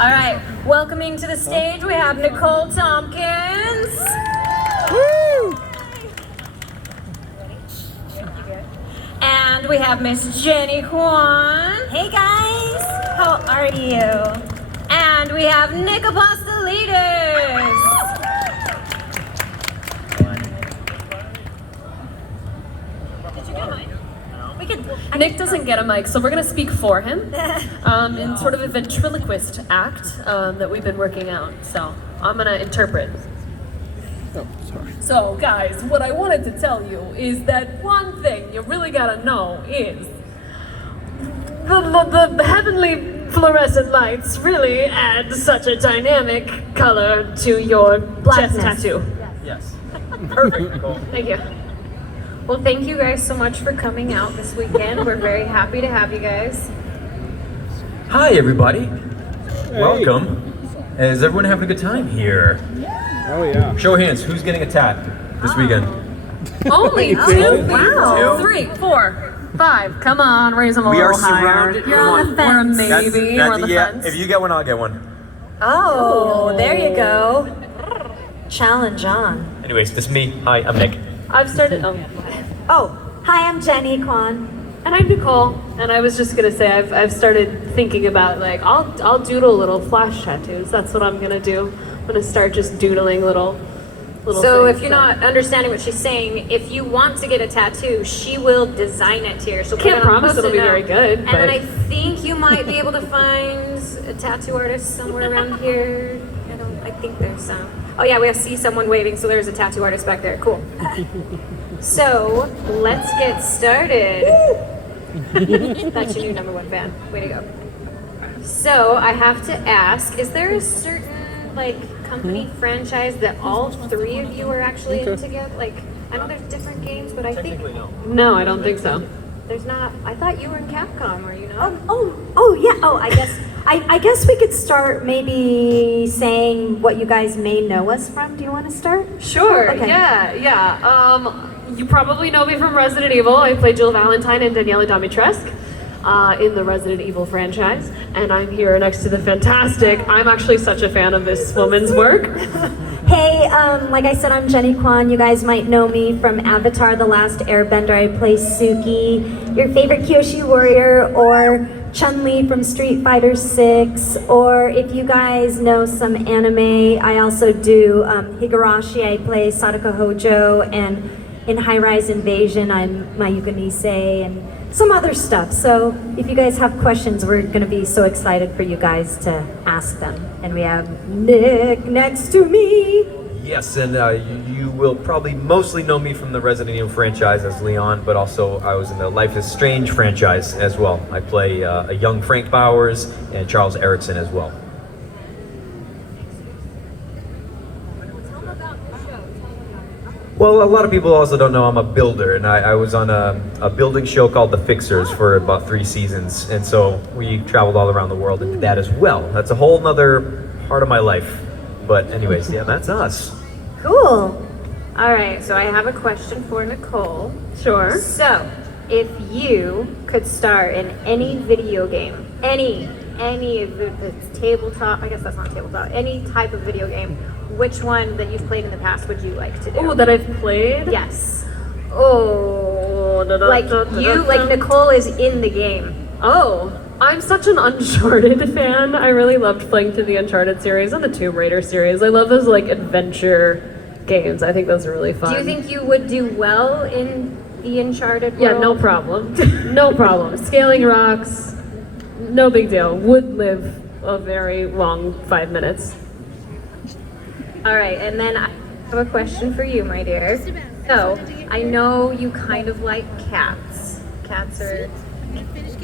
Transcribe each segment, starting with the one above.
All right, welcoming to the stage, we have Nicole Tompkins. Woo! And we have Miss Jenny Kwan. Hey guys, how are you? And we have Nick Apostolides. Did you get a mic? We could. Nick doesn't get a mic, so we're going to speak for him in sort of a ventriloquist act that we've been working out. So I'm going to interpret. Oh, sorry. So guys, what I wanted to tell you is that one thing you really got to know is the heavenly fluorescent lights really add such a dynamic color to your chest tattoo. Yes. Perfect, Nicole. Thank you. Well, thank you guys so much for coming out this weekend. We're very happy to have you guys. Hi, everybody. Welcome. Is everyone having a good time here? Oh yeah. Show of hands, who's getting a tat this weekend? Only two? Only Wow. two? 3, 4, 5. Come on, raise them a We are little higher. surrounded. You're on the We're a fence. maybe. We're on the yeah. fence. If you get one, I'll get one. Oh, there you go. Challenge on. Anyways, this is me. Hi, I'm Nick. I've started. Oh, hi, I'm Jenny Kwan. And I'm Nicole. And I was just gonna say I've started thinking about like I'll doodle little flash tattoos. That's what I'm gonna do. I'm gonna start just doodling little. So things if you're that- not understanding what she's saying, if you want to get a tattoo, she will design it here. So Can't promise it'll be very good, And but- then I think you might be able to find a tattoo artist somewhere around here. I think there's some. Oh yeah, we see someone waving, so there's a tattoo artist back there. Cool. So let's get started. That's your new #1 fan. Way to go. So I have to ask, is there a certain company franchise that all three of you are actually in together? Like, I know there's different games, but I think No, I don't think so. there's not. I thought you were in Capcom, were you not? Oh yeah. Oh, I guess we could start maybe saying what you guys may know us from. Do you want to start? Sure. Okay. Yeah. You probably know me from Resident Evil. I play Jill Valentine and Daniela Dimitrescu in the Resident Evil franchise, and I'm here next to the fantastic. I'm actually such a fan of this woman's work. Hey, like I said, I'm Jenny Kwan. You guys might know me from Avatar: The Last Airbender. I play Suki, your favorite Kyoshi warrior, or Chun-Li from Street Fighter 6, or if you guys know some anime, I also do Higurashi. I play Sadako Hojo, and in High Rise Invasion, I'm Mayuka Nisei, and some other stuff. So if you guys have questions, we're going to be so excited for you guys to ask them. And we have Nick next to me. Yes, and you will probably mostly know me from the Resident Evil franchise as Leon, but also I was in the Life is Strange franchise as well. I play a young Frank Bowers and Charles Erickson as well. Well, a lot of people also don't know I'm a builder, and I was on a building show called The Fixers for about 3 seasons, and so we traveled all around the world and did that as well. That's a whole nother part of my life. But anyways, yeah, that's us. Cool. All right. So I have a question for Nicole. Sure. So, if you could star in any video game, any of the tabletop, I guess that's not tabletop, any type of video game, which one that you've played in the past would you like to do? Oh, that I've played? Yes. Oh. Like Nicole is in the game. Oh, I'm such an Uncharted fan. I really loved playing through the Uncharted series and the Tomb Raider series. I love those adventure games. I think those are really fun. Do you think you would do well in the Uncharted world? Yeah, no problem. No problem. Scaling rocks, no big deal. Would live a very long 5 minutes. All right, and then I have a question for you, my dear. So, I know you kind of like cats. Cats are...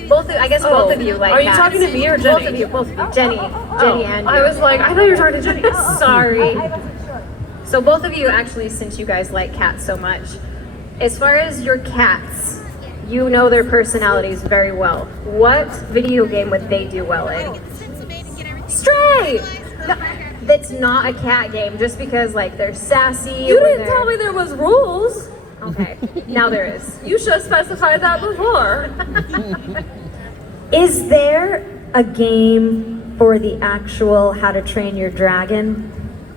both of you like Are you cats. talking to me or Jenny? Both of you. Jenny and you. I was like, I thought you were talking to Jenny. Sorry. So both of you actually, since you guys like cats so much, as far as your cats, you know their personalities very well. What video game would they do well in? Stray! No, that's not a cat game, just because they're sassy. You didn't tell me there was rules. Okay, now there is. You should have specified that before. Is there a game for the actual How to Train Your Dragon.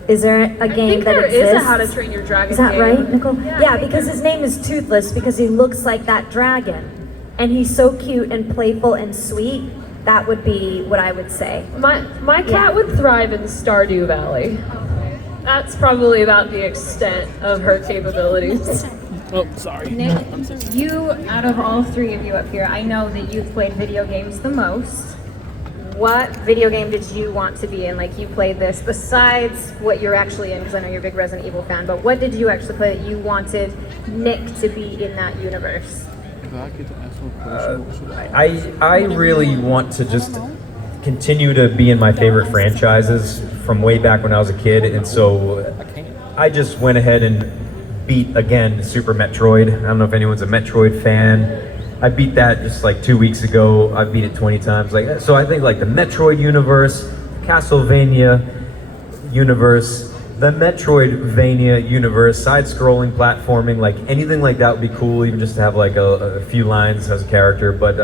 Is there a game that exists? There is a How to Train Your Dragon Is that game. right, Nicole? Yeah, Yeah, because his name is Toothless because he looks like that dragon. And he's so cute and playful and sweet. That would be what I would say. My cat would thrive in Stardew Valley. That's probably about the extent of her capabilities. Oh, sorry. Nick, you, out of all three of you up here, I know that you've played video games the most. What video game did you want to be in? Like, you played this besides what you're actually in, because I know you're a big Resident Evil fan, but what did you actually play that you wanted Nick to be in that universe? I really want to just continue to be in my favorite franchises from way back when I was a kid, and so I just went ahead and beat again Super Metroid. I don't know if anyone's a Metroid fan. I beat that just like 2 weeks ago. I beat it 20 times. Like, so I think like the Metroid universe, Castlevania universe, the Metroidvania universe, side-scrolling platforming, like anything like that would be cool, even just to have like a few lines as a character. But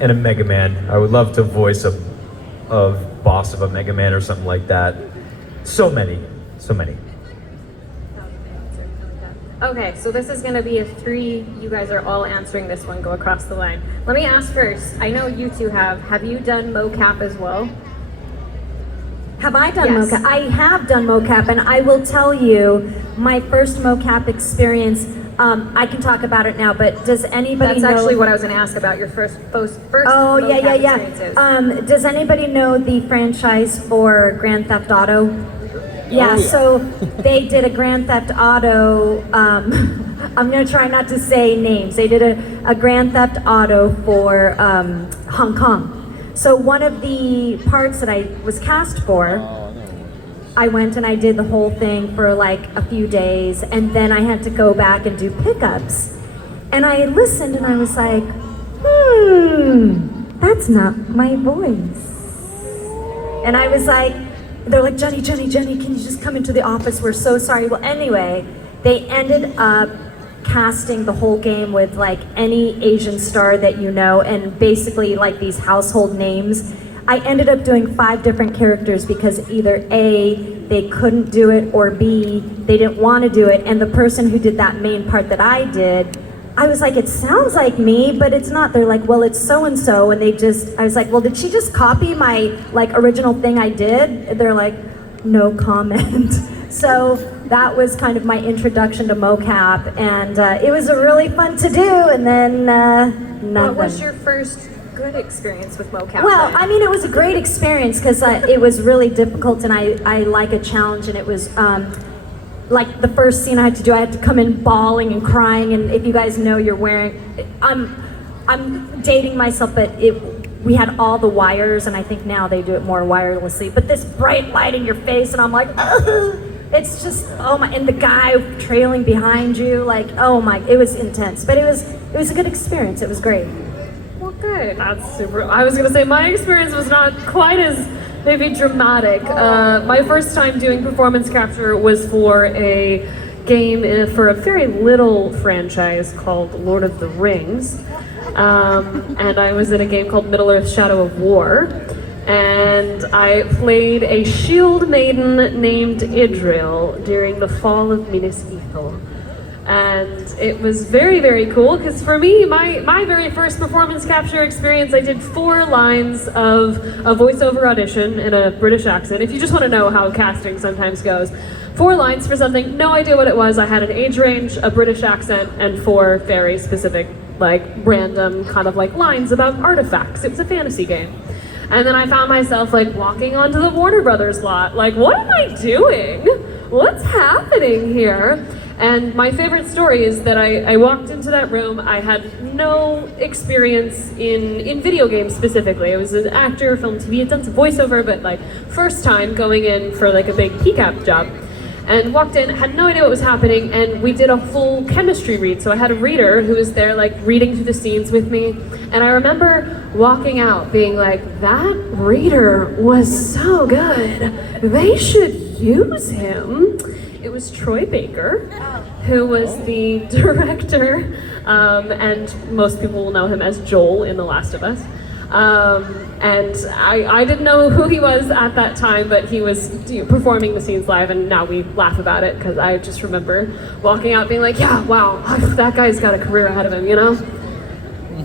and a Mega Man, I would love to voice a boss of a Mega Man or something like that. So many. Okay, so this is gonna be a three, you guys are all answering this one, go across the line. Let me ask first, I know you two have you done mocap as well? Have I done Yes. mocap? I have done mocap, and I will tell you, my first mocap experience, I can talk about it now, but does anybody That's know... actually what I was gonna ask about, your first Oh, mocap yeah. experiences. Does anybody know the franchise for Grand Theft Auto? Yeah, so they did a Grand Theft Auto, I'm gonna try not to say names. They did a Grand Theft Auto for Hong Kong. So one of the parts that I was cast for, I went and I did the whole thing for like a few days, and then I had to go back and do pickups. And I listened and I was like, that's not my voice. And I was like, they're like, Jenny, can you just come into the office? We're so sorry. Well, anyway, they ended up casting the whole game with like any Asian star that you know, and basically like these household names. I ended up doing 5 different characters because either A, they couldn't do it, or B, they didn't want to do it. And the person who did that main part that I did, I was like, it sounds like me, but it's not. They're like, well, it's so-and-so. And I was like, well, did she just copy my like original thing I did? And they're like, no comment. So that was kind of my introduction to mocap, and it was really fun to do, and then nothing. What was your first good experience with mocap? Well, then? I mean, it was a great experience because it was really difficult, and I like a challenge, and it was like the first scene I had to do, I had to come in bawling and crying, and if you guys know, you're wearing, I'm dating myself, but we had all the wires, and I think now they do it more wirelessly, but this bright light in your face, and I'm like, ugh. It's just, oh my, and the guy trailing behind you, like, oh my, it was intense, but it was a good experience. It was great. Well, good. That's super. I was gonna say my experience was not quite as maybe dramatic. My first time doing performance capture was for a game for a very little franchise called Lord of the Rings, and I was in a game called Middle-earth: Shadow of War. And I played a shield maiden named Idril during the fall of Minas Ithil. And it was very, very cool, because for me, my very first performance capture experience, I did 4 lines of a voiceover audition in a British accent. If you just want to know how casting sometimes goes. 4 lines for something, no idea what it was. I had an age range, a British accent, and 4 very specific, like, random kind of like lines about artifacts. It was a fantasy game. And then I found myself like walking onto the Warner Brothers lot, like, what am I doing? What's happening here? And my favorite story is that I walked into that room, I had no experience in video games specifically. I was an actor, film, TV, I'd done some voiceover, but like first time going in for like a big PCAP job. And walked in, had no idea what was happening, and we did a full chemistry read. So I had a reader who was there like reading through the scenes with me. And I remember walking out being like, that reader was so good. They should use him. It was Troy Baker, who was the director, and most people will know him as Joel in The Last of Us. And I didn't know who he was at that time, but he was performing the scenes live, and now we laugh about it because I just remember walking out being like, yeah, wow, that guy's got a career ahead of him, you know?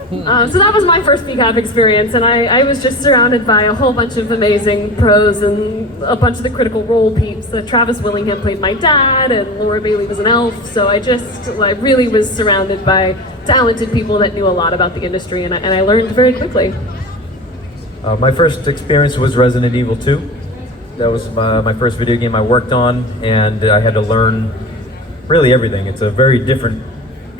So that was my first VGAP experience, and I was just surrounded by a whole bunch of amazing pros and a bunch of the critical role peeps. Travis Willingham played my dad, and Laura Bailey was an elf, so I really was surrounded by talented people that knew a lot about the industry, and I learned very quickly. My first experience was Resident Evil 2. That was my first video game I worked on, and I had to learn really everything. It's a very different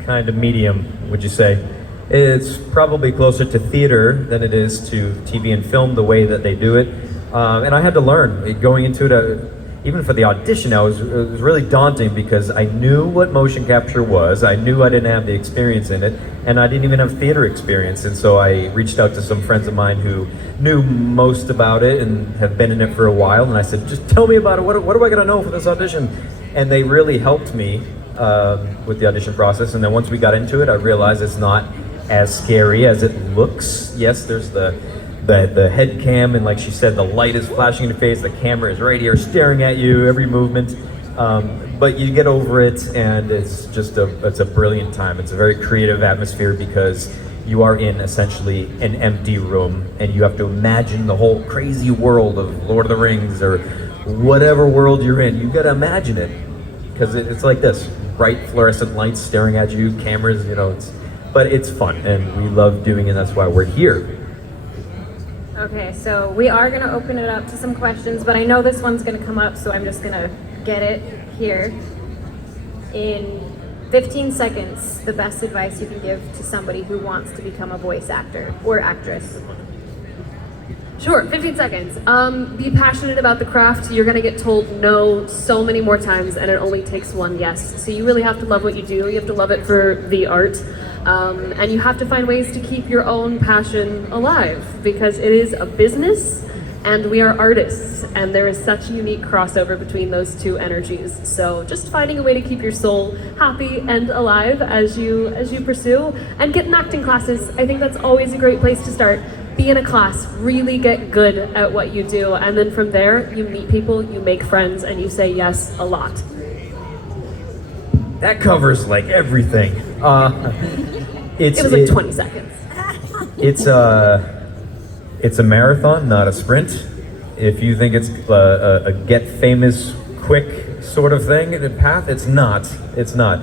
kind of medium, would you say? It's probably closer to theater than it is to TV and film, the way that they do it. And I had to learn. Going into it, even for the audition, it was really daunting because I knew what motion capture was. I knew I didn't have the experience in it, and I didn't even have theater experience. And so I reached out to some friends of mine who knew most about it and have been in it for a while. And I said, just tell me about it. What am I going to know for this audition? And they really helped me with the audition process. And then once we got into it, I realized it's not as scary as it looks. Yes, there's the head cam, and like she said, the light is flashing in your face, the camera is right here staring at you, every movement. But you get over it, and it's just it's a brilliant time. It's a very creative atmosphere because you are in essentially an empty room, and you have to imagine the whole crazy world of Lord of the Rings or whatever world you're in. You gotta imagine it, because it's like this, bright fluorescent lights staring at you, cameras, but it's fun, and we love doing it. That's why we're here. Okay, so we are going to open it up to some questions, but I know this one's going to come up, so I'm just going to get it here. In 15 seconds, the best advice you can give to somebody who wants to become a voice actor or actress. Sure, 15 seconds. Be passionate about the craft. You're gonna get told no so many more times, and it only takes one yes. So you really have to love what you do. You have to love it for the art. And you have to find ways to keep your own passion alive, because it is a business and we are artists, and there is such a unique crossover between those two energies. So just finding a way to keep your soul happy and alive as you pursue, and get in acting classes. I think that's always a great place to start. Be in a class, really get good at what you do, and then from there you meet people, you make friends, and you say yes a lot. That covers like everything. It was like 20 seconds. It's a marathon, not a sprint. If you think it's a get famous quick sort of thing, the path, it's not. It's not.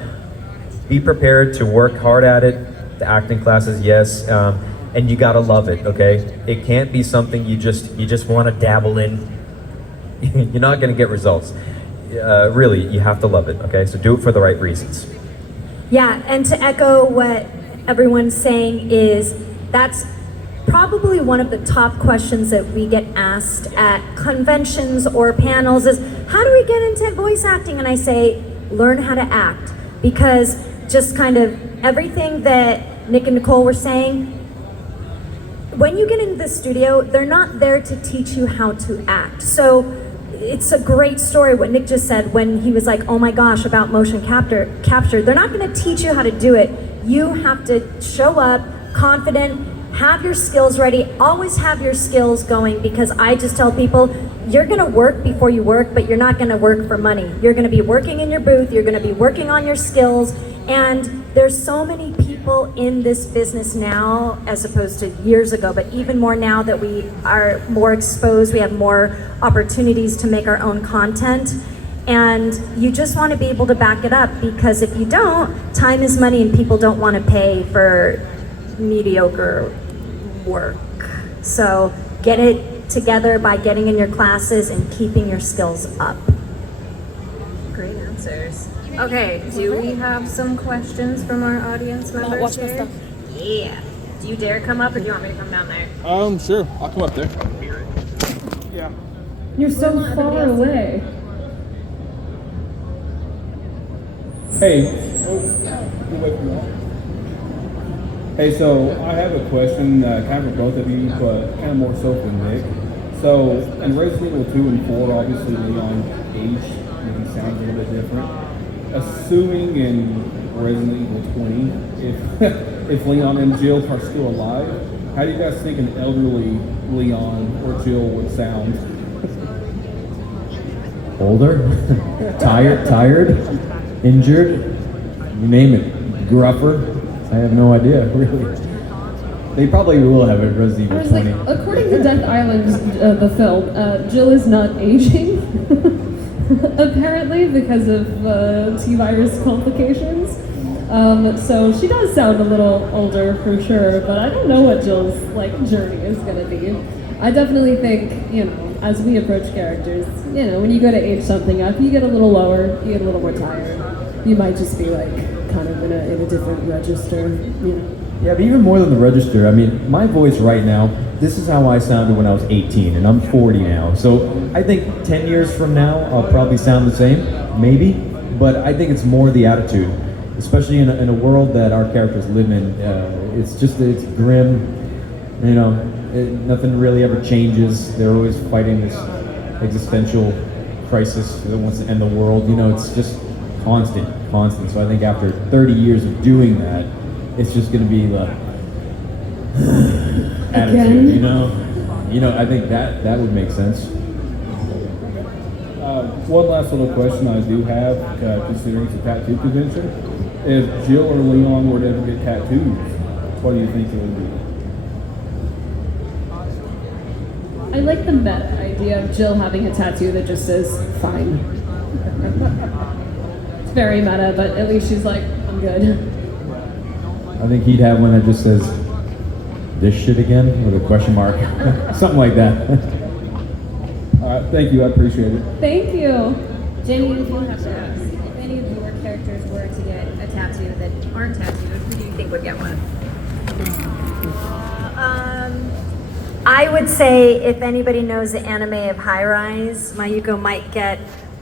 Be prepared to work hard at it. The acting classes, yes, and you gotta love it. Okay, it can't be something you just want to dabble in. You're not gonna get results. Really, you have to love it. Okay, so do it for the right reasons. Yeah, and to echo what everyone's saying is that's probably one of the top questions that we get asked at conventions or panels is, how do we get into voice acting? And I say, learn how to act, because just kind of everything that Nick and Nicole were saying, when you get into the studio, they're not there to teach you how to act. So it's a great story what Nick just said when he was like, oh my gosh, about motion capture. They're not going to teach you how to do it. You have to show up confident, have your skills ready, always have your skills going, because I just tell people, you're going to work before you work, but you're not going to work for money. You're going to be working in your booth, you're going to be working on your skills, and there's so many people in this business now as opposed to years ago, but even more now that we are more exposed, we have more opportunities to make our own content, and you just want to be able to back it up, because if you don't, time is money and people don't want to pay for mediocre work. So get it together by getting in your classes and keeping your skills up. Great answers. Okay, do we have some questions from our audience members here? Yeah. Do you dare come up, or do you want me to come down there? Sure. I'll come up there. Yeah. You're so far away. Hey. Hey, so I have a question, kind of for both of you, but kind of more so for Nick. So in Resident Evil 2 and 4, obviously Leon's age maybe sounds a little bit different. Assuming in Resident Evil 20, if Leon and Jill are still alive, how do you guys think an elderly Leon or Jill would sound? Older, tired, injured, you name it, gruffer. I have no idea, really. They probably will have a Resident I Evil was 20. like, according to Death Island, the film, Jill is not aging, apparently, because of T-virus complications. So she does sound a little older for sure, but I don't know what Jill's journey is gonna be. I definitely think, as we approach characters, when you go to age something up, you get a little lower, you get a little more tired. You might just be kind of in a different register, Yeah, but even more than the register, I mean, my voice right now, this is how I sounded when I was 18, and I'm 40 now. So I think 10 years from now, I'll probably sound the same, maybe, but I think it's more the attitude, especially in a world that our characters live in. It's grim, nothing really ever changes. They're always fighting this existential crisis that wants to end the world. It's just constant. So I think after 30 years of doing that, it's just going to be the attitude, I think that would make sense. One last little question I do have, considering it's a tattoo convention. If Jill or Leon were to ever get tattoos, what do you think it would be? I like the meta idea of Jill having a tattoo that just says, fine. It's very meta, but at least she's like, I'm good. I think he'd have one that just says, this shit again, with a question mark. Something like that. All right, thank you, I appreciate it. Thank you. Jenny, if you have to ask, if any of your characters were to get a tattoo that aren't tattooed, who do you think would get one? I would say if anybody knows the anime of High Rise, Mayuko might get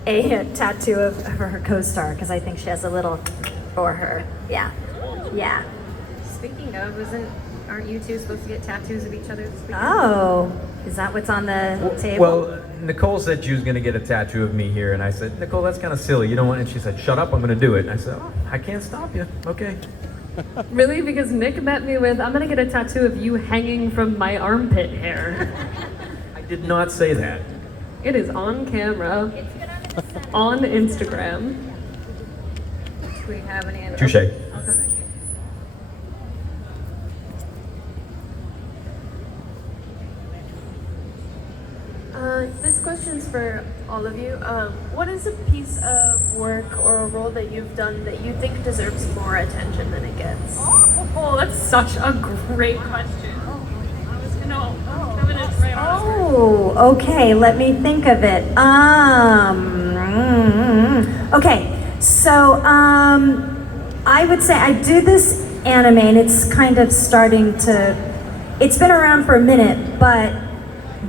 a tattoo of her co-star because I think she has a little for her. Yeah. Speaking of, aren't you two supposed to get tattoos of each other this weekend? Oh, is that what's on the table? Well, Nicole said she was going to get a tattoo of me here, and I said, Nicole, that's kind of silly. You don't want, and she said, shut up, I'm going to do it. And I said, oh, I can't stop you. Okay. Really? Because Nick met me with, I'm gonna get a tattoo of you hanging from my armpit hair. I did not say that. It is on camera. On Instagram. Do we have any other? Touche. Okay, I'll come back here. This question's for all of you. What is a piece of work or a role that you've done that you think deserves more attention than it gets? Oh, that's such a great question. I was coming in right on. Oh, okay. Let me think of it. Okay. So, I would say I do this anime, and it's kind of starting to. It's been around for a minute, but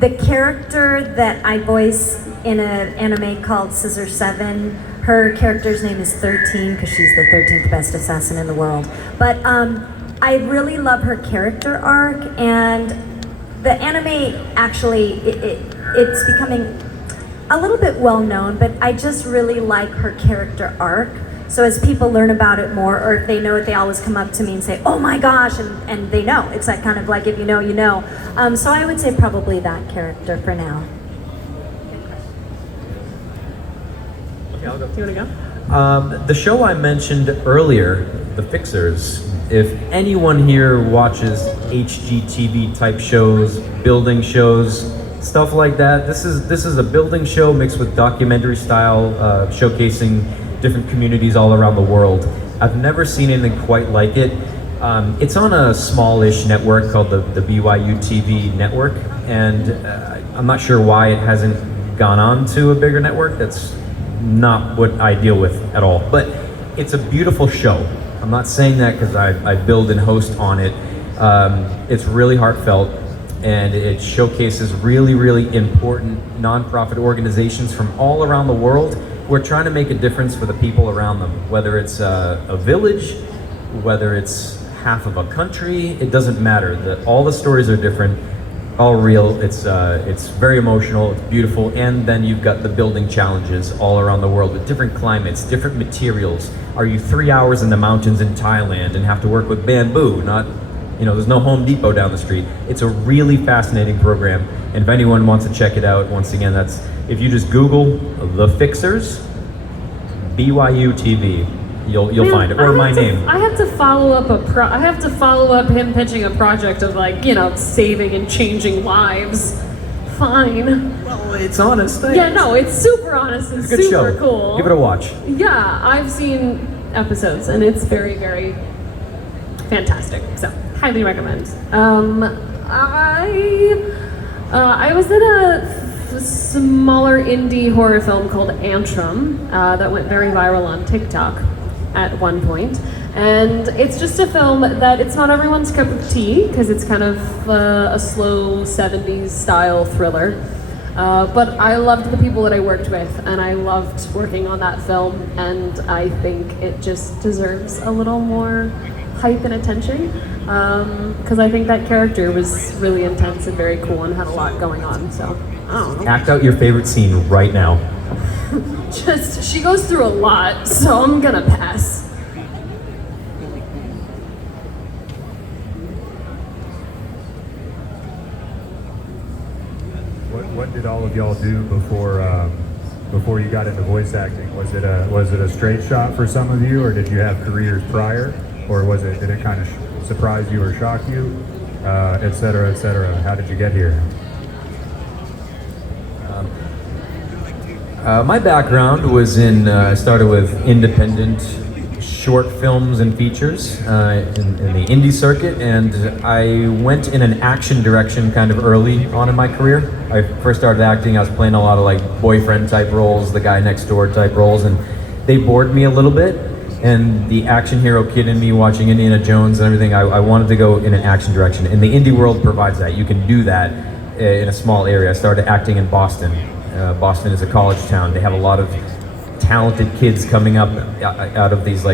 the character that I voice in an anime called Scissor 7, her character's name is 13 because she's the 13th best assassin in the world. But I really love her character arc, and the anime actually, it's becoming a little bit well known, but I just really like her character arc. So as people learn about it more, or if they know it, they always come up to me and say, oh my gosh, and they know. It's like kind of like, if you know, you know. So I would say probably that character for now. Okay, I'll go. You wanna go? The show I mentioned earlier, The Fixers, if anyone here watches HGTV type shows, building shows, stuff like that, this is a building show mixed with documentary style, showcasing different communities all around the world. I've never seen anything quite like it. It's on a smallish network called the BYU TV network, and I'm not sure why it hasn't gone on to a bigger network. That's not what I deal with at all. But it's a beautiful show. I'm not saying that because I build and host on it. It's really heartfelt, and it showcases really, really important nonprofit organizations from all around the world who are trying to make a difference for the people around them. Whether it's a village, whether it's half of a country, it doesn't matter. All the stories are different, all real. It's very emotional, it's beautiful, and then you've got the building challenges all around the world with different climates, different materials. Are you 3 hours in the mountains in Thailand and have to work with bamboo, not You know, there's no Home Depot down the street. It's a really fascinating program, and if anyone wants to check it out, once again, that's if you just Google The Fixers, BYU TV, you'll find it, or my name. I have to follow up I have to follow up him pitching a project of like, you know, saving and changing lives. Fine. Well, it's honest. Yeah, no, it's super honest and It's a good super show. cool. Give it a watch. Yeah, I've seen episodes and it's very, very fantastic. So, highly recommend. I was in a smaller indie horror film called Antrim that went very viral on TikTok at one point. And it's just a film that it's not everyone's cup of tea because it's kind of a slow 70s style thriller. But I loved the people that I worked with and I loved working on that film, and I think it just deserves a little more hype and attention because I think that character was really intense and very cool and had a lot going on. So, I don't know. Act out your favorite scene right now. Just, she goes through a lot, so I'm gonna pass. What did all of y'all do before you got into voice acting? Was it a straight shot for some of you, or did you have careers prior, or did it kind of surprise you or shock you, et cetera, et cetera? How did you get here? My background was I started with independent short films and features in the indie circuit, and I went in an action direction kind of early on in my career. I first started acting, I was playing a lot of like boyfriend type roles, the guy next door type roles, and they bored me a little bit. And the action hero kid in me watching Indiana Jones and everything, I wanted to go in an action direction. And the indie world provides that. You can do that in a small area. I started acting in Boston. Boston is a college town. They have a lot of talented kids coming up out of these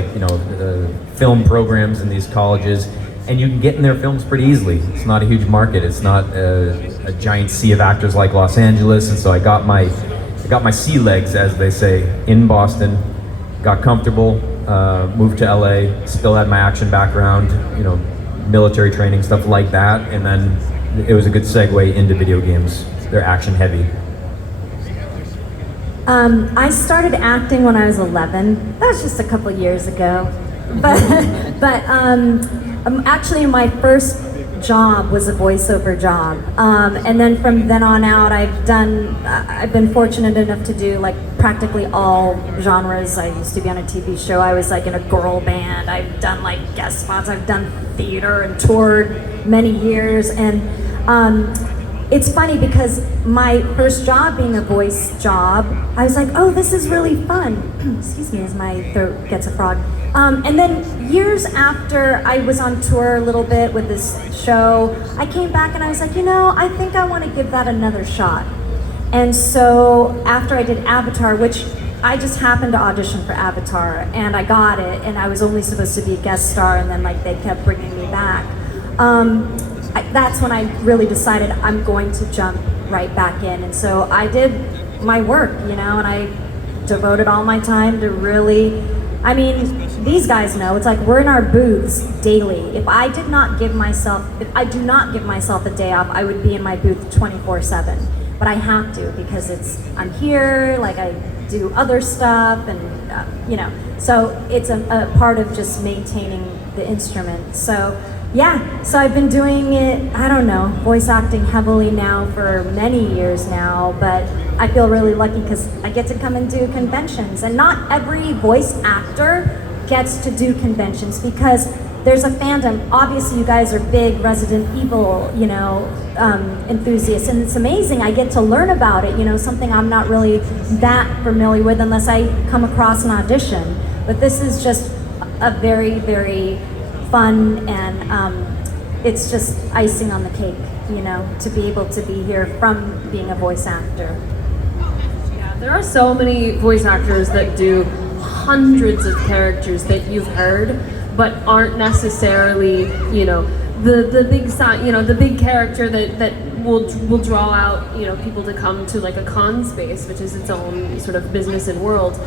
film programs in these colleges, and you can get in their films pretty easily. It's not a huge market. It's not a giant sea of actors like Los Angeles, and so I got my sea legs, as they say, in Boston. Got comfortable, moved to LA, still had my action background, military training, stuff like that, and then it was a good segue into video games. They're action heavy. I started acting when I was 11. That was just a couple years ago. But actually my first job was a voiceover job. And then from then on out, I've been fortunate enough to do like practically all genres. I used to be on a TV show. I was like in a girl band. I've done like guest spots. I've done theater and toured many years. And it's funny because my first job being a voice job, I was like, oh, this is really fun. Excuse me as my throat gets a frog. And then years after I was on tour a little bit with this show, I came back and I was like, I think I want to give that another shot. And so after I did Avatar, which I just happened to audition for Avatar, and I got it, and I was only supposed to be a guest star, and then they kept bringing me back. That's when I really decided I'm going to jump right back in. And so I did my work, and I devoted all my time to really, these guys know, it's like we're in our booths daily. If I do not give myself a day off, I would be in my booth 24/7. But I have to because I'm here, I do other stuff and, so it's a part of just maintaining the instrument. So yeah, so I've been doing it, voice acting heavily now for many years now, but I feel really lucky because I get to come and do conventions. And not every voice actor gets to do conventions because there's a fandom. Obviously, you guys are big Resident Evil, enthusiasts, and it's amazing. I get to learn about it, something I'm not really that familiar with unless I come across an audition. But this is just a very, very fun, and it's just icing on the cake, to be able to be here from being a voice actor. Yeah, there are so many voice actors that do hundreds of characters that you've heard, but aren't necessarily, the big the big character that will draw out, people to come to like a con space, which is its own sort of business and world.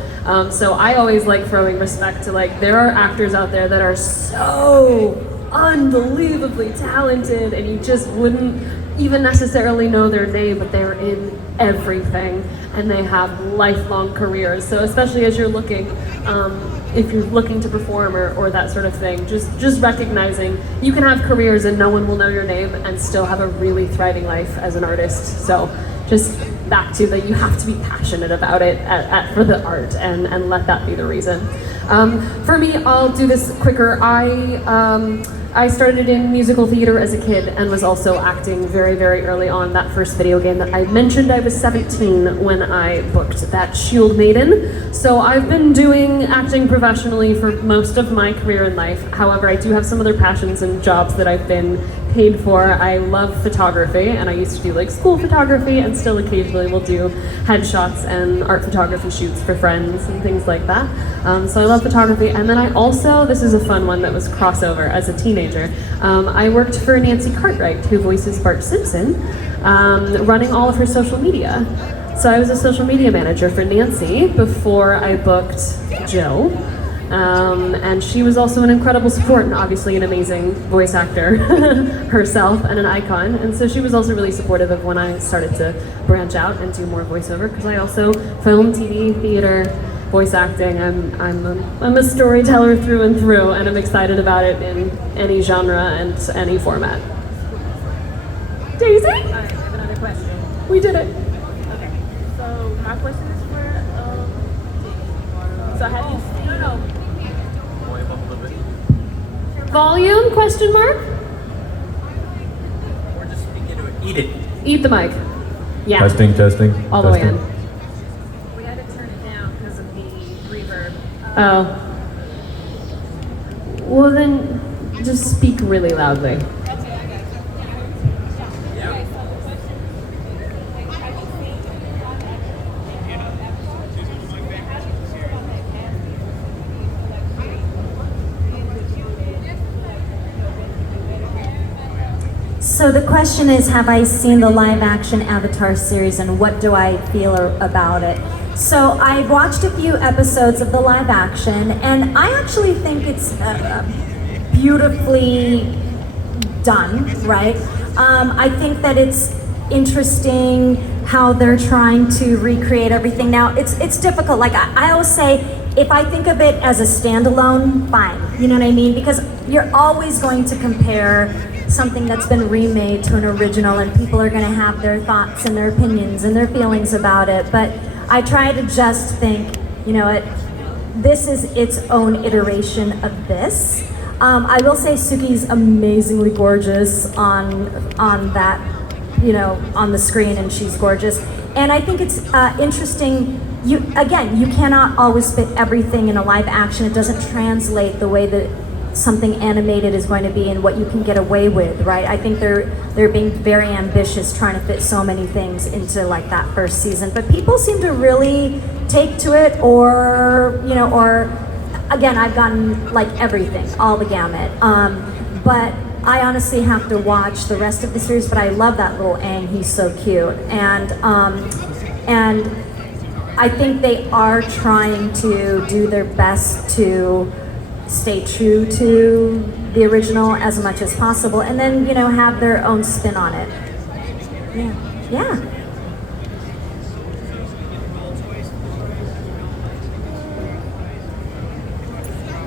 So I always like throwing respect to there are actors out there that are so unbelievably talented and you just wouldn't even necessarily know their name, but they're in everything and they have lifelong careers. So especially as you're looking, if you're looking to perform or that sort of thing, just recognizing you can have careers and no one will know your name and still have a really thriving life as an artist. So just back to that, you have to be passionate about it for the art and let that be the reason. For me, I'll do this quicker. I started in musical theater as a kid and was also acting very, very early on. That first video game that I mentioned, I was 17 when I booked that Shield Maiden. So I've been doing acting professionally for most of my career in life. However, I do have some other passions and jobs that I've been paid for. I love photography, and I used to do like school photography and still occasionally will do headshots and art photography shoots for friends and things like that. So I love photography. And then I also, this is a fun one that was crossover as a teenager. I worked for Nancy Cartwright, who voices Bart Simpson, running all of her social media. So I was a social media manager for Nancy before I booked Jill. And she was also an incredible support and obviously an amazing voice actor herself and an icon. And so she was also really supportive of when I started to branch out and do more voiceover, because I also film, TV, theater, voice acting. I'm a storyteller through and through, and I'm excited about it in any genre and any format. Daisy? I have another question. We did it. Okay, so my question is for, so have you seen... Volume, question mark? Or just speak into it. Eat it. Eat the mic. Yeah. Testing. All the way in. We had to turn it down because of the reverb. Oh. Well then, just speak really loudly. So the question is, have I seen the live action Avatar series and what do I feel about it? So I watched a few episodes of the live action and I actually think it's beautifully done, right? I think that it's interesting how they're trying to recreate everything. Now it's difficult, like I always say, if I think of it as a standalone, fine, you know what I mean? Because you're always going to compare something that's been remade to an original and people are going to have their thoughts and their opinions and their feelings about it. But I try to just think, you know what, this is its own iteration of this. I will say Suki's amazingly gorgeous on that, you know, on the screen, and she's gorgeous. And I think it's interesting, you cannot always fit everything in a live action. It doesn't translate the way that something animated is going to be and what you can get away with, right? I think they're being very ambitious trying to fit so many things into like that first season. But people seem to really take to it, or again, I've gotten like everything, all the gamut. But I honestly have to watch the rest of the series, but I love that little Aang, he's so cute. And I think they are trying to do their best to stay true to the original as much as possible, and then, you know, have their own spin on it. Yeah.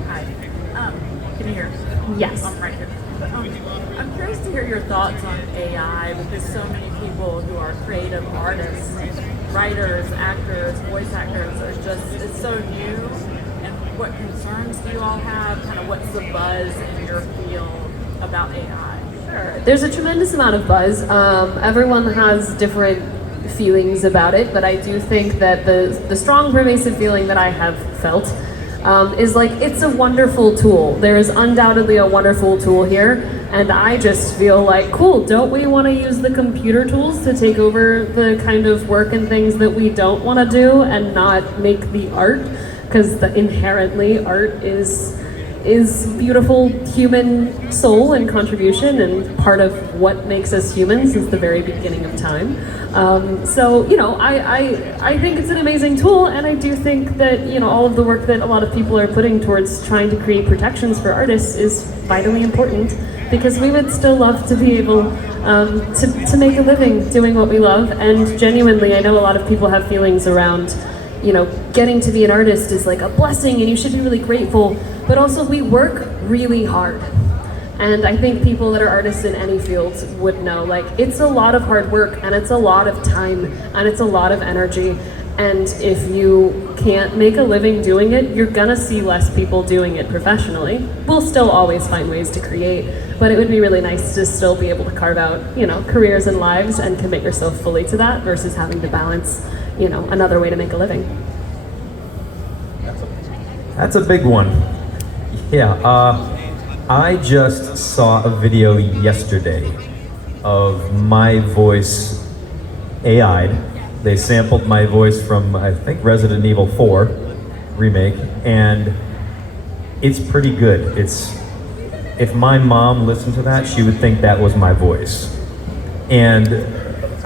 Hi. Can you hear? Yes. I'm right here. I'm curious to hear your thoughts on AI, because so many people who are creative artists, writers, actors, voice actors are just, it's so new. What concerns do you all have? Kind of what's the buzz in your field about AI? Sure. There's a tremendous amount of buzz. Everyone has different feelings about it, but I do think that the strong pervasive feeling that I have felt is like, it's a wonderful tool. There is undoubtedly a wonderful tool here, and I just feel like, cool, don't we want to use the computer tools to take over the kind of work and things that we don't want to do and not make the art? Because inherently art is is beautiful human soul and contribution, and part of what makes us humans since the very beginning of time. So, you know, I think it's an amazing tool, and I do think that, you know, all of the work that a lot of people are putting towards trying to create protections for artists is vitally important, because we would still love to be able to make a living doing what we love. And genuinely, I know a lot of people have feelings around, you know, getting to be an artist is like a blessing and you should be really grateful, but also we work really hard. And I think people that are artists in any field would know, like, it's a lot of hard work, and it's a lot of time, and it's a lot of energy. And if you can't make a living doing it, you're gonna see less people doing it professionally. We'll still always find ways to create, but it would be really nice to still be able to carve out, you know, careers and lives and commit yourself fully to that versus having to balance, you know, another way to make a living. That's a big one. Yeah, I just saw a video yesterday of my voice AI'd. They sampled my voice from, I think, Resident Evil 4 remake, and it's pretty good. If my mom listened to that, she would think that was my voice. And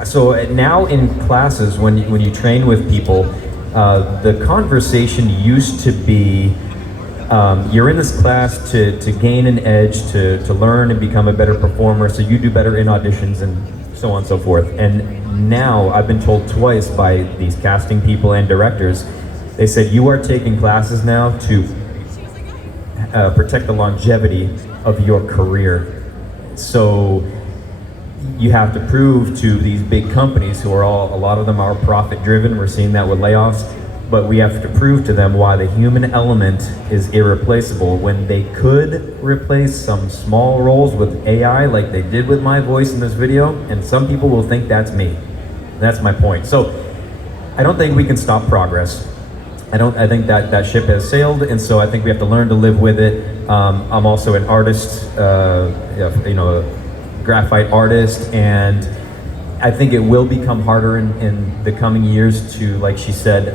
so now in classes, when you train with people, the conversation used to be, you're in this class to gain an edge, to learn and become a better performer, so you do better in auditions and so on and so forth. And now I've been told twice by these casting people and directors, they said, you are taking classes now to protect the longevity of your career. So you have to prove to these big companies who are a lot of them are profit driven, we're seeing that with layoffs, but we have to prove to them why the human element is irreplaceable when they could replace some small roles with AI like they did with my voice in this video, and some people will think that's me. That's my point. So I don't think we can stop progress. I think that ship has sailed, and so I think we have to learn to live with it. I'm also an artist, you know, graphite artist, and I think it will become harder in the coming years to, like she said,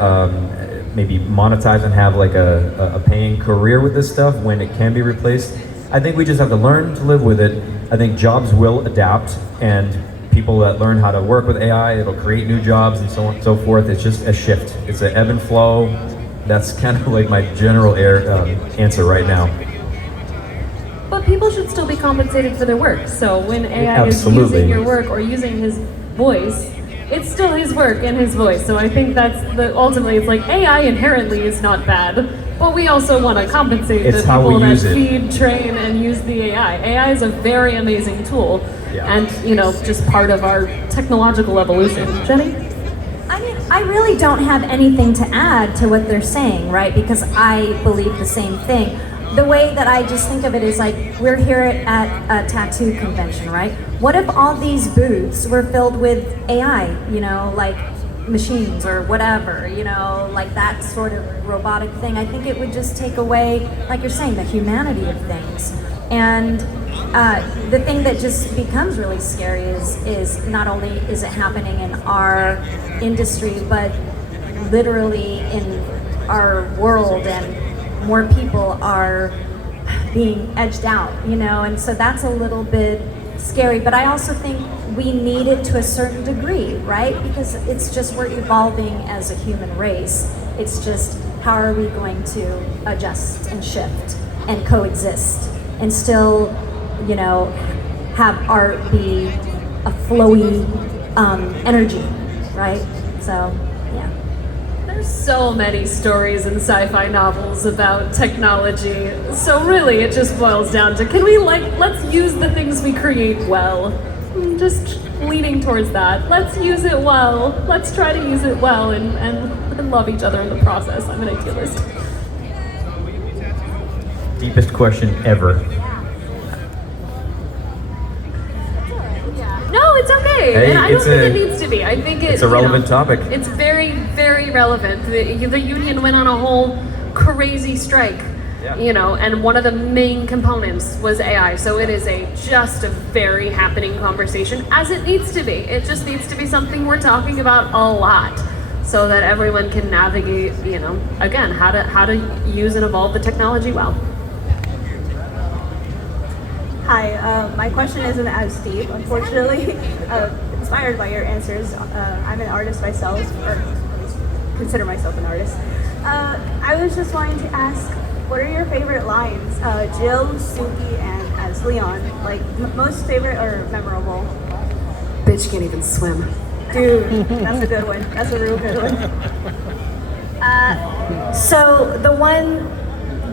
maybe monetize and have like a paying career with this stuff when it can be replaced. I think we just have to learn to live with it. I think jobs will adapt, and people that learn how to work with AI, it'll create new jobs and so on and so forth. It's just a shift. It's an ebb and flow. That's kind of like my general answer right now. But people should still be compensated for their work. So when AI Absolutely. is using your work or using his voice, it's still his work and his voice. So I think that's ultimately, it's like AI inherently is not bad, but we also want to compensate the people that feed, train, and use the AI. AI is a very amazing tool, and, you know, just part of our technological evolution. Jenny? I mean, I really don't have anything to add to what they're saying, right? Because I believe the same thing. The way that I just think of it is like, we're here at a tattoo convention, right? What if all these booths were filled with AI, you know, like machines or whatever, you know, like that sort of robotic thing? I think it would just take away, like you're saying, the humanity of things. And the thing that just becomes really scary is not only is it happening in our industry, but literally in our world, and more people are being edged out, you know, and so that's a little bit scary. But I also think we need it to a certain degree, right? Because it's just, we're evolving as a human race. It's just, how are we going to adjust and shift and coexist and still, you know, have art be a flowy energy, right? So, yeah. There's so many stories in sci-fi novels about technology. So really, it just boils down to, can we, like, let's use the things we create well. I'm just leaning towards that. Let's use it well. Let's try to use it well and love each other in the process. I'm an idealist. Deepest question ever. No, it's okay. Hey, and I don't think it needs to be. I think it's a relevant topic. It's very, very relevant. The union went on a whole crazy strike, you know, and one of the main components was AI. So it is just a very happening conversation, as it needs to be. It just needs to be something we're talking about a lot, so that everyone can navigate, you know, again, how to use and evolve the technology well. Hi, my question isn't as deep, unfortunately. Inspired by your answers, I'm an artist myself, or at least consider myself an artist. I was just wanting to ask, what are your favorite lines? Jill, Suki, and as Leon, like most favorite or memorable? Bitch can't even swim. Dude, that's a good one. That's a real good one. So the one,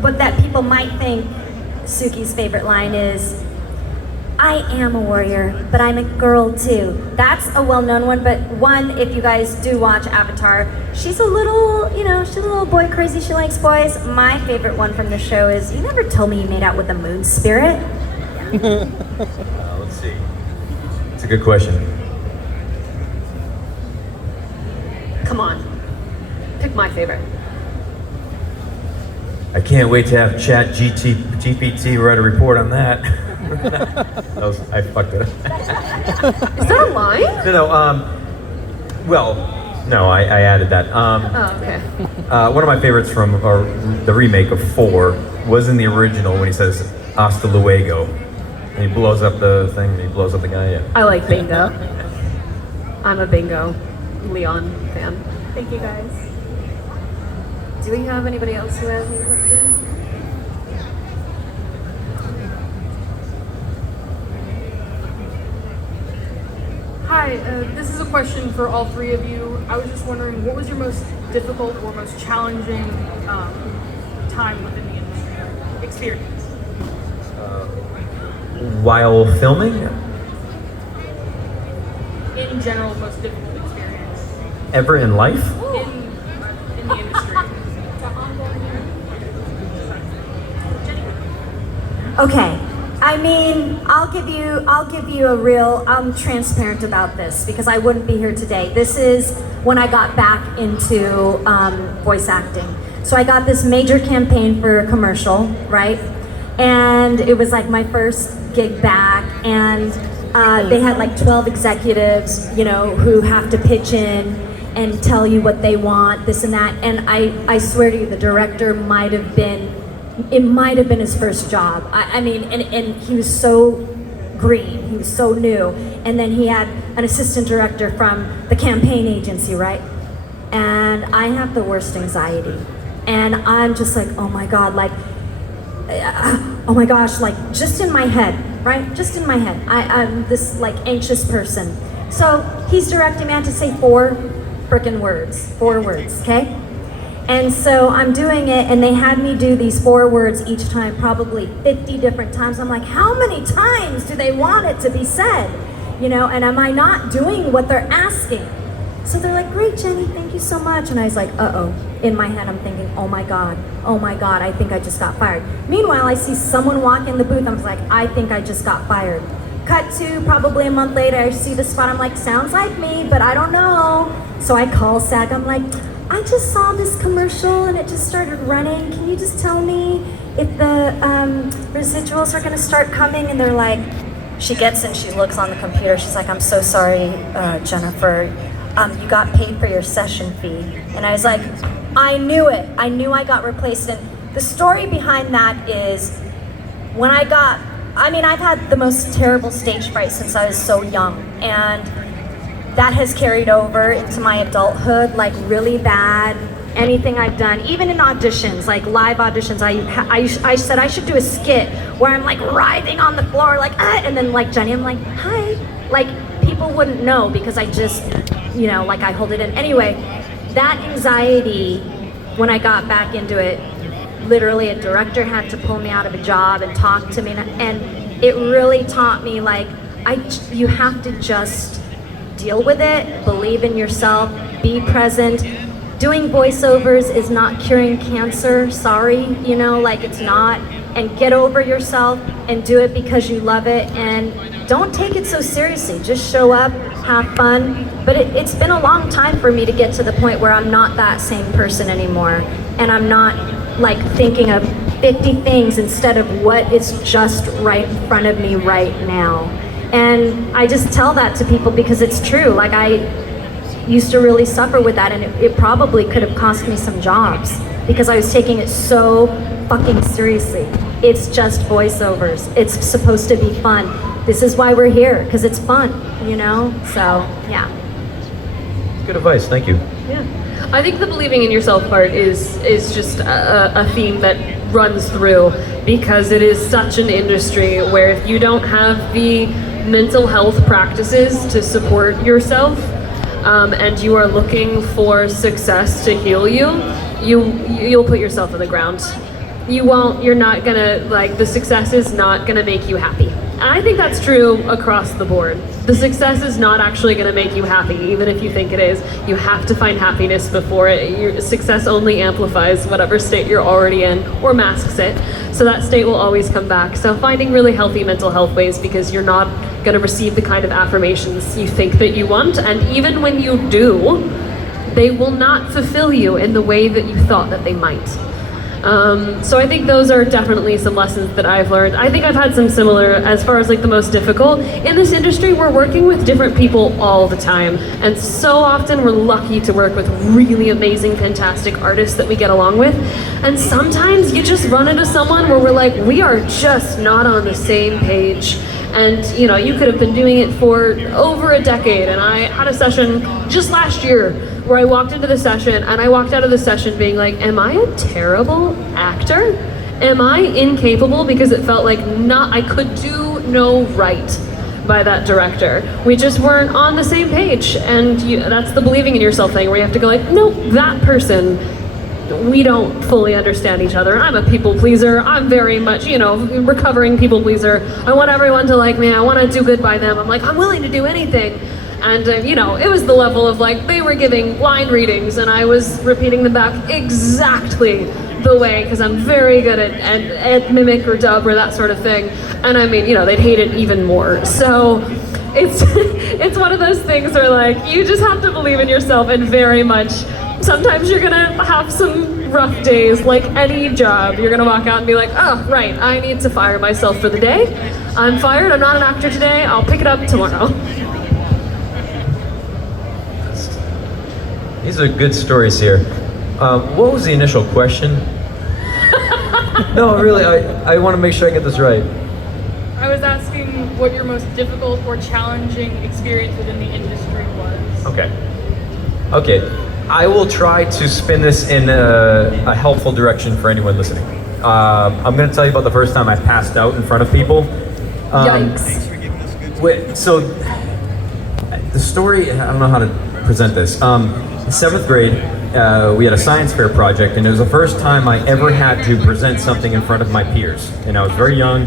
what that people might think Suki's favorite line is, I am a warrior, but I'm a girl too. That's a well-known one, but one, if you guys do watch Avatar, she's a little, she's a little boy crazy, she likes boys. My favorite one from the show is, you never told me you made out with the moon spirit. Let's see. It's a good question. Come on. Pick my favorite. I can't wait to have GPT write a report on that. I fucked it up. Is that a line? No, I added that. Oh, okay. One of my favorites from the remake of 4 was in the original when he says "Hasta luego," and he blows up the thing. And he blows up the guy. Yeah. I like Bingo. I'm a Bingo Leon fan. Thank you guys. Do we have anybody else who has any questions? Hi, this is a question for all three of you. I was just wondering, what was your most difficult or most challenging time within the industry experience? While filming, In general, most difficult experience ever in life? in the industry. Okay, I mean, I'll give you a real, I'm transparent about this because I wouldn't be here today. This is when I got back into voice acting. So I got this major campaign for a commercial, right? And it was like my first gig back, and they had like 12 executives, who have to pitch in and tell you what they want, this and that. And I swear to you, the director might have been his first job. I mean, and he was so green, he was so new. And then he had an assistant director from the campaign agency, right? And I have the worst anxiety. And I'm just like, oh my God, like, oh my gosh, like just in my head, right? Just in my head. I'm this like anxious person. So he's directing me, I had to say 4 words, okay? And so I'm doing it, and they had me do these 4 words each time, probably 50 different times. I'm like, how many times do they want it to be said? And am I not doing what they're asking? So they're like, great, Jenny, thank you so much. And I was like, uh-oh. In my head, I'm thinking, oh my God, I think I just got fired. Meanwhile, I see someone walk in the booth, I'm like, I think I just got fired. Cut to probably a month later, I see the spot, I'm like, sounds like me, but I don't know. So I call SAG, I'm like, I just saw this commercial and it just started running. Can you just tell me if the residuals are gonna start coming? And they're like, she gets in, she looks on the computer, she's like, I'm so sorry, Jennifer. You got paid for your session fee. And I was like, I knew it. I knew I got replaced. And the story behind that is when I've had the most terrible stage fright since I was so young. And that has carried over into my adulthood, like really bad. Anything I've done, even in auditions, like live auditions, I said I should do a skit where I'm like writhing on the floor, like, and then like Jenny, I'm like, hi. Like people wouldn't know because I just, like I hold it in. Anyway, that anxiety, when I got back into it, literally a director had to pull me out of a job and talk to me, and it really taught me like, you have to just deal with it, believe in yourself, be present. Doing voiceovers is not curing cancer, sorry, like it's not. And get over yourself and do it because you love it, and don't take it so seriously. Just show up, have fun. But it's been a long time for me to get to the point where I'm not that same person anymore, and I'm not like thinking of 50 things instead of what is just right in front of me right now. And I just tell that to people because it's true. Like I used to really suffer with that, and it probably could have cost me some jobs because I was taking it so fucking seriously. It's just voiceovers. It's supposed to be fun. This is why we're here, because it's fun, you know? So, yeah. Good advice. Thank you. Yeah. I think the believing in yourself part is just a theme that runs through, because it is such an industry where if you don't have the mental health practices to support yourself, and you are looking for success to heal you, you'll put yourself in the ground. You're not gonna, like, the success is not gonna make you happy. And I think that's true across the board. The success is not actually gonna make you happy, even if you think it is. You have to find happiness before it. Your success only amplifies whatever state you're already in, or masks it. So that state will always come back. So finding really healthy mental health ways, because you're not gonna receive the kind of affirmations you think that you want, and even when you do, they will not fulfill you in the way that you thought that they might. So I think those are definitely some lessons that I've learned. I think I've had some similar, as far as like the most difficult. In this industry, we're working with different people all the time. And so often we're lucky to work with really amazing, fantastic artists that we get along with. And sometimes you just run into someone where we're like, we are just not on the same page. And you know, you could have been doing it for over a decade. And I had a session just last year where I walked into the session and I walked out of the session being like, am I a terrible actor? Am I incapable? Because it felt like I could do no right by that director. We just weren't on the same page. And that's the believing in yourself thing, where you have to go like, nope, that person, we don't fully understand each other. I'm a people pleaser. I'm very much, recovering people pleaser. I want everyone to like me. I want to do good by them. I'm like, I'm willing to do anything. And, it was the level of like, they were giving line readings and I was repeating them back exactly the way, because I'm very good at mimic or dub or that sort of thing. And I mean, they'd hate it even more. So it's one of those things where like, you just have to believe in yourself, and very much, sometimes you're gonna have some rough days, like any job. You're gonna walk out and be like, oh, right, I need to fire myself for the day. I'm fired, I'm not an actor today, I'll pick it up tomorrow. These are good stories here. What was the initial question? No, really, I want to make sure I get this right. I was asking what your most difficult or challenging experience within the industry was. Okay. I will try to spin this in a helpful direction for anyone listening. I'm going to tell you about the first time I passed out in front of people. Yikes. So, the story, I don't know how to present this. 7th grade, we had a science fair project, and it was the first time I ever had to present something in front of my peers. And I was very young,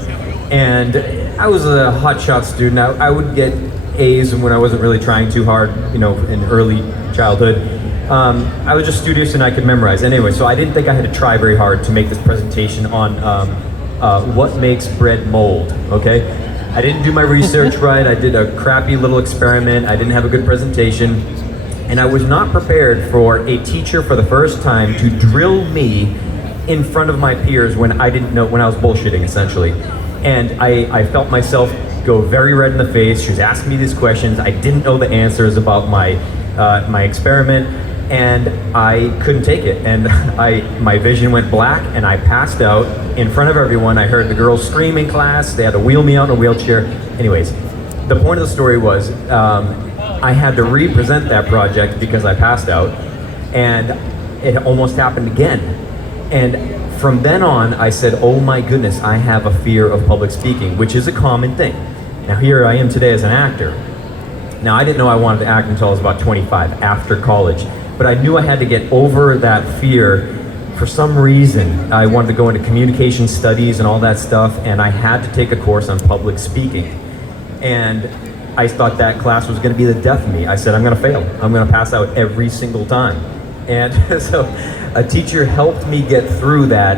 and I was a hotshot student. I would get A's when I wasn't really trying too hard, in early childhood. I was just studious and I could memorize. Anyway, so I didn't think I had to try very hard to make this presentation on what makes bread mold, okay? I didn't do my research right. I did a crappy little experiment. I didn't have a good presentation. And I was not prepared for a teacher for the first time to drill me in front of my peers when I didn't know, when I was bullshitting, essentially. And I felt myself go very red in the face. She was asking me these questions. I didn't know the answers about my experiment, and I couldn't take it. And my vision went black, and I passed out in front of everyone. I heard the girls scream in class. They had to wheel me out in a wheelchair. Anyways, the point of the story was, I had to re-present that project because I passed out, and it almost happened again. And from then on, I said, oh my goodness, I have a fear of public speaking, which is a common thing. Now here I am today as an actor. Now I didn't know I wanted to act until I was about 25, after college, but I knew I had to get over that fear. For some reason, I wanted to go into communication studies and all that stuff, and I had to take a course on public speaking. And I thought that class was going to be the death of me. I said, I'm going to fail. I'm going to pass out every single time. And so a teacher helped me get through that,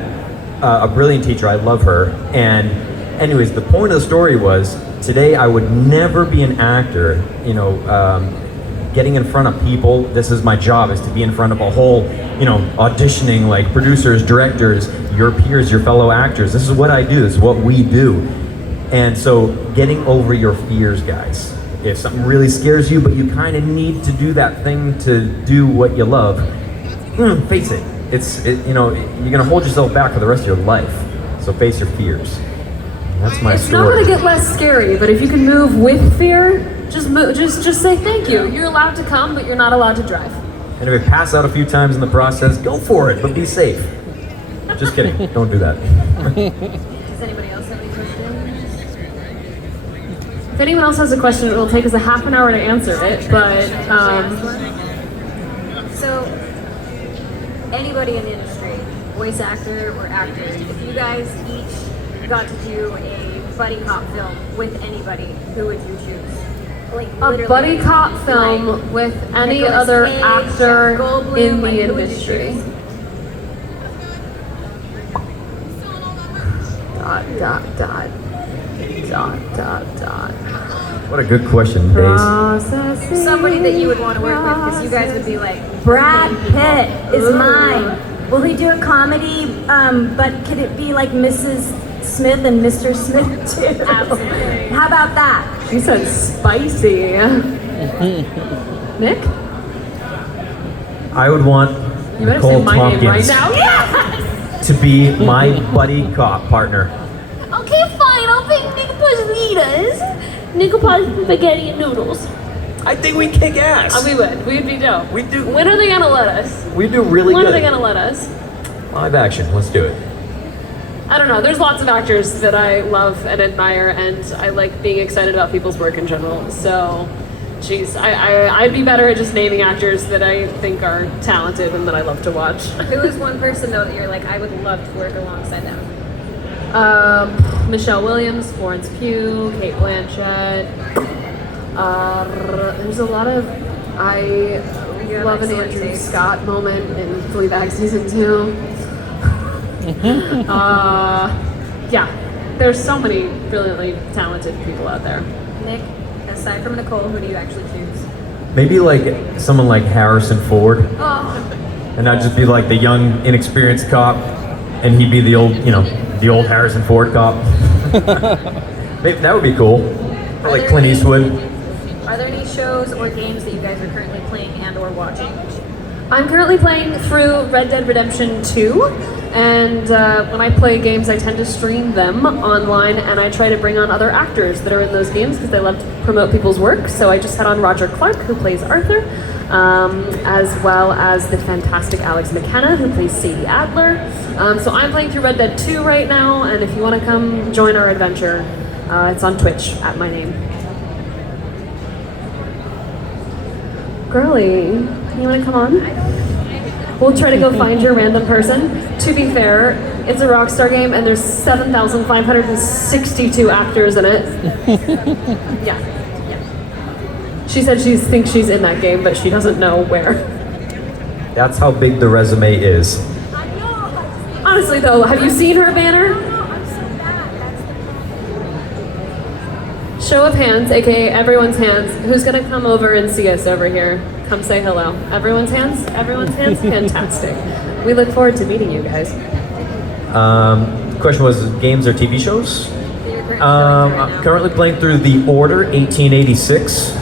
a brilliant teacher, I love her. And anyways, the point of the story was, today I would never be an actor, getting in front of people. This is my job, is to be in front of a whole, auditioning, like producers, directors, your peers, your fellow actors. This is what I do, this is what we do. And so getting over your fears, guys. If something really scares you, but you kind of need to do that thing to do what you love, face it. You're gonna hold yourself back for the rest of your life. So face your fears. That's my It's not story. gonna get less scary, but if you can move with fear, just say thank you. You're allowed to come, but you're not allowed to drive. And if you pass out a few times in the process, go for it, but be safe. Just kidding. Don't do that. Does anybody else have any questions? If anyone else has a question, it will take us a half an hour to answer it, but So, anybody in the industry, voice actor or actors, if you guys each got to do a buddy cop film with anybody, who would you choose? Like a literally, buddy cop film like, with any Nicolas other Cage, actor Jeff Goldblum, in like, the who would you industry. choose? Dot. What a good question, Days. Somebody that you would want to work with, because you guys would be like, Brad Pitt is mine. Will he do a comedy? But could it be like Mrs. Smith and Mr. Smith too? Absolutely. How about that? She said spicy. Nick? I would want You better say Nicole my name right Tompkins now. to be my buddy cop partner. Okay, fine. I'll pick Nick Paglitas. Nicole spaghetti and noodles. I think we kick ass. We would. We'd be dope. We do. When are they gonna let us? We do really When good. are they gonna let us? Live action. Let's do it. I don't know. There's lots of actors that I love and admire, and I like being excited about people's work in general. So, geez, I'd be better at just naming actors that I think are talented and that I love to watch. who is one person though that you're like, I would love to work alongside them? Michelle Williams, Florence Pugh, Kate Blanchett. There's a lot of I love an excellent Andrew taste. Scott moment in Fleabag season 2. Yeah, there's so many brilliantly talented people out there. Nick, aside from Nicole, who do you actually choose? Maybe like someone like Harrison Ford, Oh, and I'd just be like the young, inexperienced cop, and he'd be the old, the old Harrison Ford cop. Maybe that would be cool. Or like Clint Eastwood. Are there any shows or games that you guys are currently playing and or watching? I'm currently playing through Red Dead Redemption 2, and when I play games, I tend to stream them online, and I try to bring on other actors that are in those games because I love to promote people's work. So I just had on Roger Clark, who plays Arthur, as well as the fantastic Alex McKenna, who plays Sadie Adler. So I'm playing through Red Dead 2 right now, and if you want to come join our adventure, it's on Twitch at my name. Girly, you want to come on? We'll try to go find your random person. To be fair, it's a Rockstar game and there's 7,562 actors in it. Yeah. She said she thinks she's in that game, but she doesn't know where. That's how big the resume is. Honestly though, have you seen her banner? Show of hands, aka everyone's hands. Who's gonna come over and see us over here? Come say hello. Everyone's hands? Everyone's hands? Fantastic. We look forward to meeting you guys. The question was games or TV shows? I'm currently playing through The Order 1886.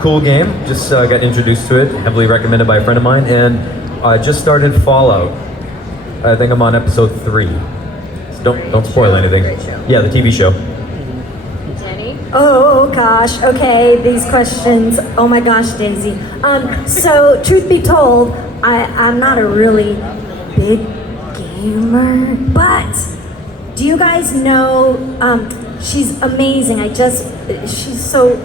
Cool game. Just got introduced to it. Heavily recommended by a friend of mine. And I just started Fallout. I think I'm on episode 3. So don't spoil anything. Great show. Yeah, the TV show. Jenny? Oh gosh, okay, these questions. Oh my gosh, Daisy. So truth be told, I'm not a really big gamer, but do you guys know, she's amazing. She's so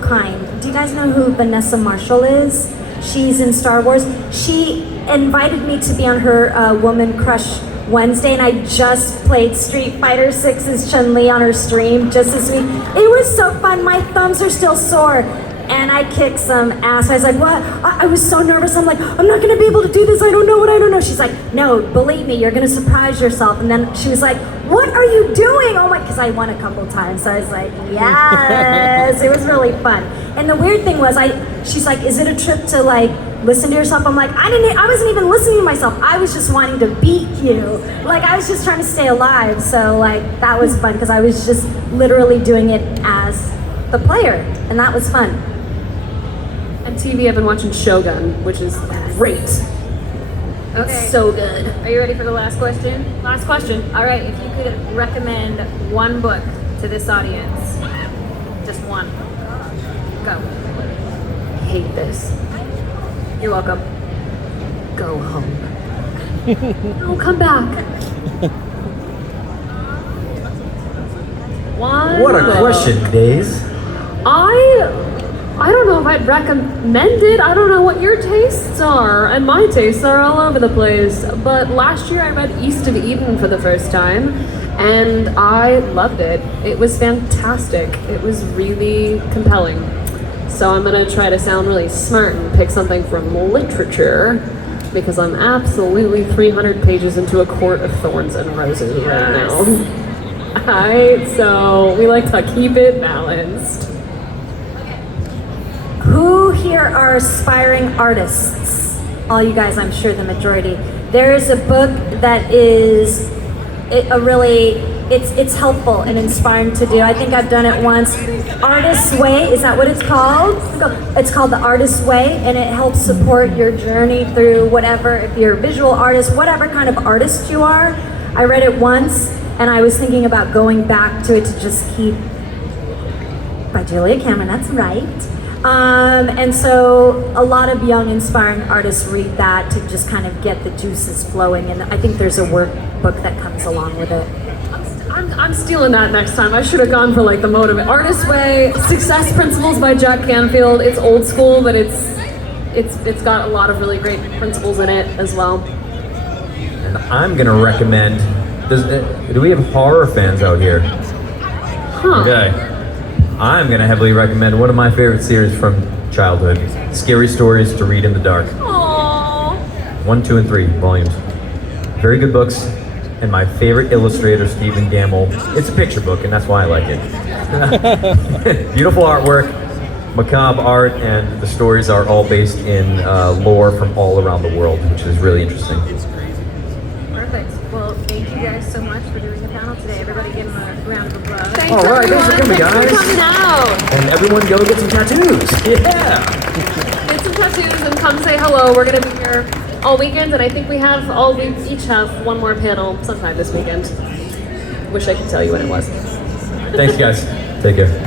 kind. Do you guys know who Vanessa Marshall is? She's in Star Wars. She invited me to be on her Woman Crush Wednesday, and I just played Street Fighter 6's Chun-Li on her stream just this week. It was so fun. My thumbs are still sore, and I kicked some ass. I was like, what? I was so nervous. I'm like, I'm not gonna be able to do this. I don't know what I don't know. She's like, no, believe me, you're gonna surprise yourself. And then she was like, what are you doing? Oh my, because I won a couple times. So I was like, yes, it was really fun. And the weird thing was, she's like, is it a trip to like listen to yourself? I'm like, I wasn't even listening to myself. I was just wanting to beat you. Like, I was just trying to stay alive. So like, that was fun because I was just literally doing it as the player, and that was fun. And TV, I've been watching Shogun, which is great. Okay. So good. Are you ready for the last question? Last question. All right, if you could recommend one book to this audience, just one. Go. Hate this. You're welcome. Go home. No, come back. One What a book. question, Days. I don't know if I'd recommend it. I don't know what your tastes are, and my tastes are all over the place. But last year I read East of Eden for the first time, and I loved it. It was fantastic. It was really compelling. So I'm gonna try to sound really smart and pick something from literature, because I'm absolutely 300 pages into A Court of Thorns and Roses right now. Alright, so we like to keep it balanced. Who here are aspiring artists? All you guys, I'm sure the majority. There is a book that is it's helpful and inspiring to do. I think I've done it once. Artist's Way, is that what it's called? It's called The Artist's Way, and it helps support your journey through whatever, if you're a visual artist, whatever kind of artist you are. I read it once, and I was thinking about going back to it to just keep, by Julia Cameron, that's right. And so a lot of young, inspiring artists read that to just kind of get the juices flowing, and I think there's a workbook that comes along with it. I'm stealing that next time. I should have gone for like the motive. Artist's Way, Success Principles by Jack Canfield. It's old school, but it's got a lot of really great principles in it as well. And I'm gonna recommend. Do we have horror fans out here? Huh. Okay. I'm gonna heavily recommend one of my favorite series from childhood: Scary Stories to Read in the Dark. Aww. 1, 2, and 3 volumes. Very good books. And my favorite illustrator, Stephen Gamble. It's a picture book, and that's why I like it. Beautiful artwork, macabre art, and the stories are all based in lore from all around the world, which is really interesting. Perfect. Well, thank you guys so much for doing the panel today. Everybody give them a round of applause. Thanks, All right, thanks for coming, everyone. guys. Thanks for coming out. And everyone go get some tattoos. Yeah. Get some tattoos and come say hello. We're gonna be here all weekend, and I think we each have one more panel sometime this weekend. Wish I could tell you when it was. Thanks, guys. Take care.